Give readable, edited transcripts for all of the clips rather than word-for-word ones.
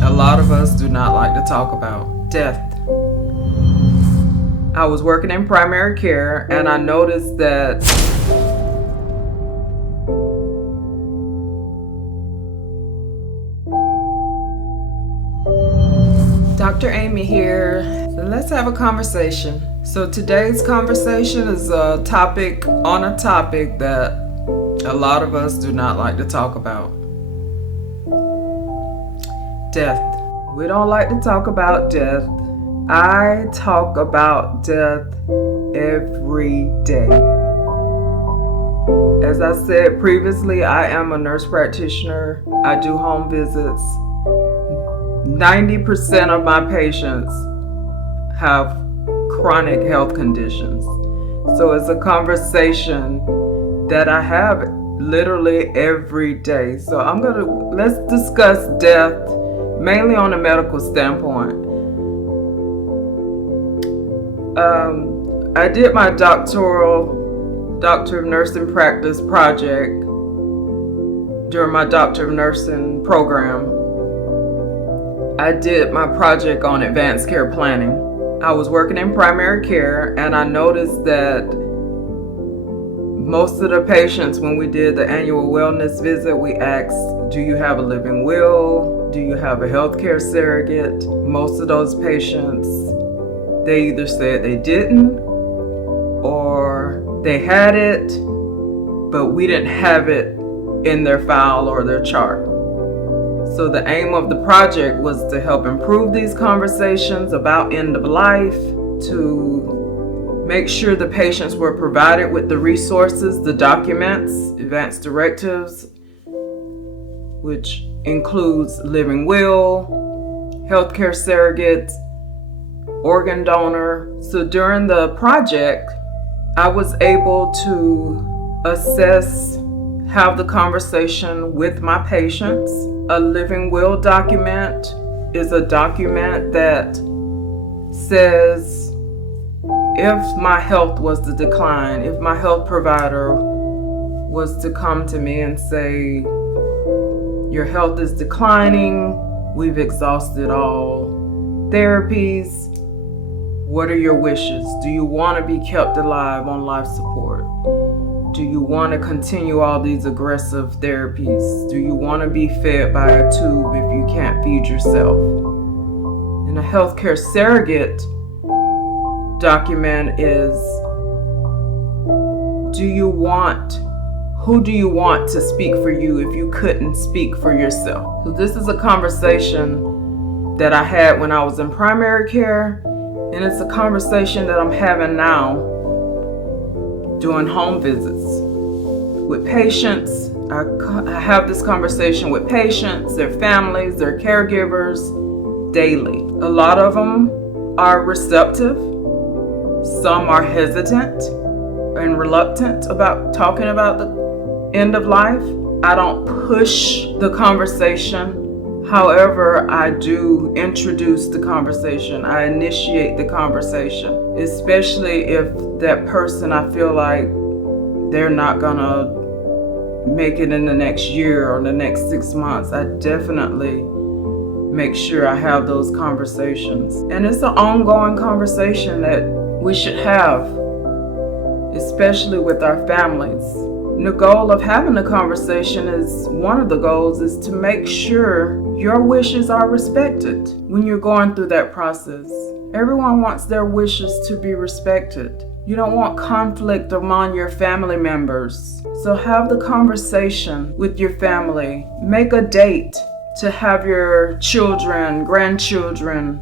A lot of us do not like to talk about death. I was working in primary care and I noticed that Dr. Amy here. So let's have a conversation. So today's conversation is a topic that a lot of us do not like to talk about. Death. We don't like to talk about death. I talk about death every day. As I said previously, I am a nurse practitioner. I do home visits. 90% of my patients have chronic health conditions. So it's a conversation that I have literally every day. So let's discuss death mainly on a medical standpoint. I did my Doctor of Nursing Practice project during my Doctor of Nursing program. I did my project on advanced care planning. I was working in primary care and I noticed that most of the patients, when we did the annual wellness visit, we asked, do you have a living will? Do you have a healthcare surrogate? Most of those patients, they either said they didn't or they had it, but we didn't have it in their file or their chart. So the aim of the project was to help improve these conversations about end of life, to make sure the patients were provided with the resources, the documents, advanced directives, which includes living will, healthcare surrogate, organ donor. So during the project, I was able to assess, have the conversation with my patients. A living will document is a document that says if my health was to decline, if my health provider was to come to me and say, your health is declining, we've exhausted all therapies, what are your wishes? Do you want to be kept alive on life support? Do you want to continue all these aggressive therapies? Do you want to be fed by a tube if you can't feed yourself? And a healthcare surrogate document is, who do you want to speak for you if you couldn't speak for yourself? So this is a conversation that I had when I was in primary care, and it's a conversation that I'm having now doing home visits with patients. I have this conversation with patients, their families, their caregivers daily. A lot of them are receptive. Some are hesitant and reluctant about talking about the end of life. I don't push the conversation. However, I do introduce the conversation. I initiate the conversation, especially if that person, I feel like they're not gonna make it in the next year or the next 6 months. I definitely make sure I have those conversations. And it's an ongoing conversation that we should have, especially with our families. And the goal of having the conversation one of the goals is to make sure your wishes are respected when you're going through that process. Everyone wants their wishes to be respected. You don't want conflict among your family members. So have the conversation with your family. Make a date to have your children, grandchildren,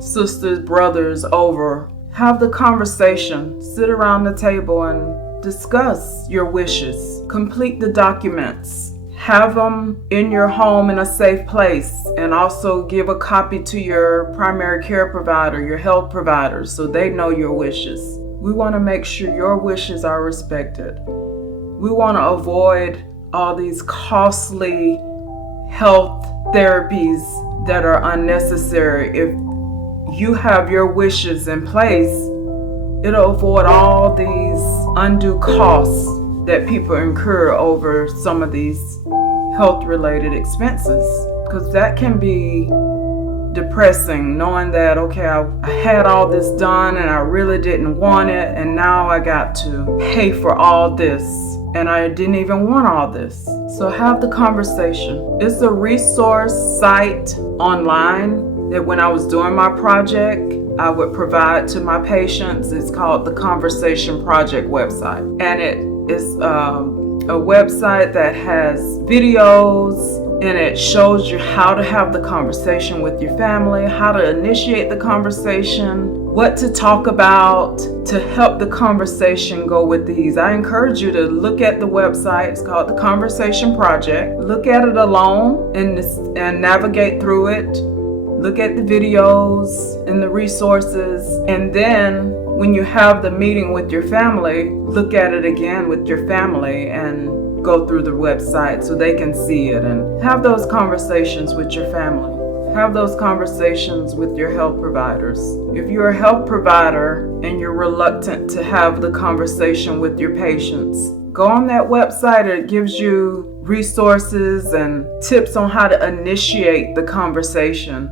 sisters, brothers over. Have the conversation. Sit around the table and discuss your wishes. Complete the documents. Have them in your home in a safe place, and also give a copy to your primary care provider, your health providers, so they know your wishes. We want to make sure your wishes are respected. We want to avoid all these costly health therapies that are unnecessary. If you have your wishes in place, it'll avoid all these undue costs that people incur over some of these health-related expenses. Because that can be depressing, knowing that, okay, I had all this done and I really didn't want it, and now I got to pay for all this and I didn't even want all this. So have the conversation. It's a resource site online that when I was doing my project, I would provide to my patients. It's called the Conversation Project website. And it is a website that has videos, and it shows you how to have the conversation with your family, how to initiate the conversation, what to talk about to help the conversation go with ease. I encourage you to look at the website. It's called the Conversation Project. Look at it alone and navigate through it. Look at the videos and the resources. And then when you have the meeting with your family, look at it again with your family and go through the website so they can see it, and have those conversations with your family. Have those conversations with your health providers. If you're a health provider and you're reluctant to have the conversation with your patients, go on that website. It gives you resources and tips on how to initiate the conversation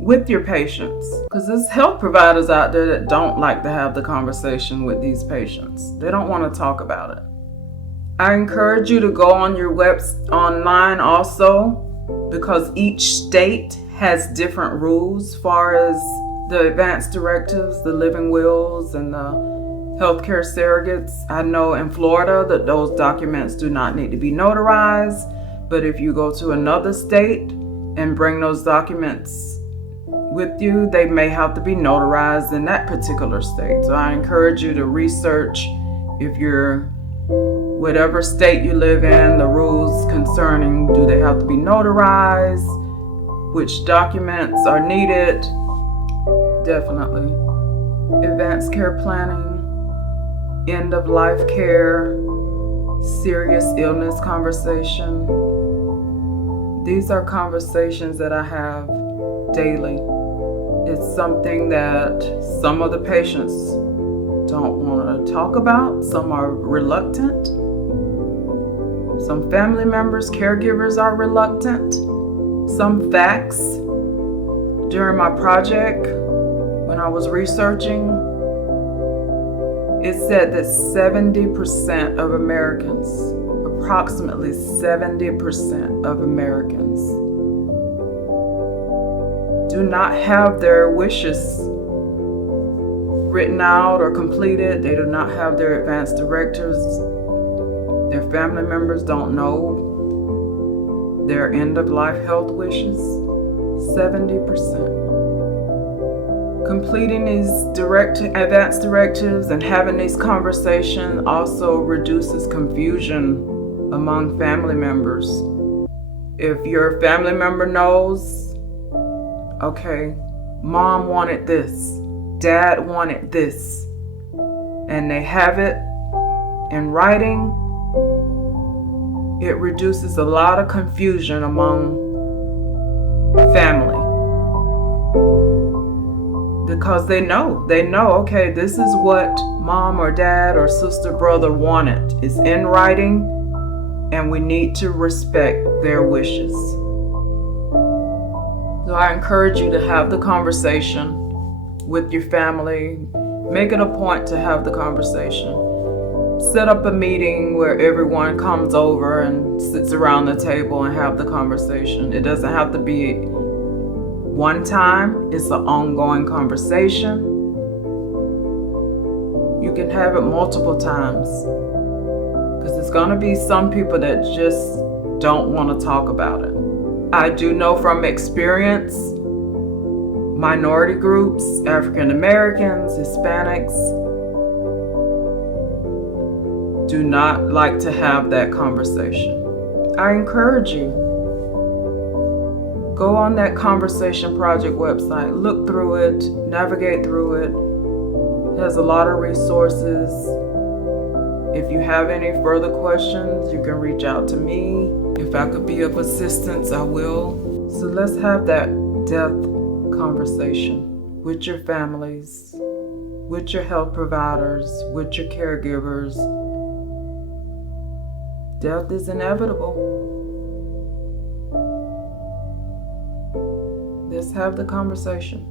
with your patients. Because there's health providers out there that don't like to have the conversation with these patients. They don't want to talk about it. I encourage you to go on your online also, because each state has different rules as far as the advanced directives, the living wills, and the healthcare surrogates. I know in Florida that those documents do not need to be notarized, but if you go to another state and bring those documents with you, they may have to be notarized in that particular state. So I encourage you to research, if you're whatever state you live in, the rules concerning, do they have to be notarized, which documents are needed. Definitely. Advanced care planning, end of life care, serious illness conversation. These are conversations that I have daily. It's something that some of the patients don't want to talk about. Some are reluctant. Some family members, caregivers are reluctant. Some facts during my project, when I was researching, it said that 70% of Americans, approximately 70% of Americans, do not have their wishes written out or completed. They do not have their advanced directives. Their family members don't know their end of life health wishes. 70%. Completing these advanced directives and having these conversations also reduces confusion among family members. If your family member knows, okay, mom wanted this, dad wanted this, and they have it in writing, it reduces a lot of confusion among family. Because they know, okay, this is what mom or dad or sister, brother wanted. It's in writing, and we need to respect their wishes. So I encourage you to have the conversation with your family. Make it a point to have the conversation. Set up a meeting where everyone comes over and sits around the table and have the conversation. It doesn't have to be one time. It's an ongoing conversation. You can have it multiple times, because there's going to be some people that just don't want to talk about it. I do know from experience, minority groups, African Americans, Hispanics, do not like to have that conversation. I encourage you, go on that Conversation Project website, look through it, navigate through it. It has a lot of resources. If you have any further questions, you can reach out to me. If I could be of assistance, I will. So let's have that death conversation with your families, with your health providers, with your caregivers. Death is inevitable. Just have the conversation.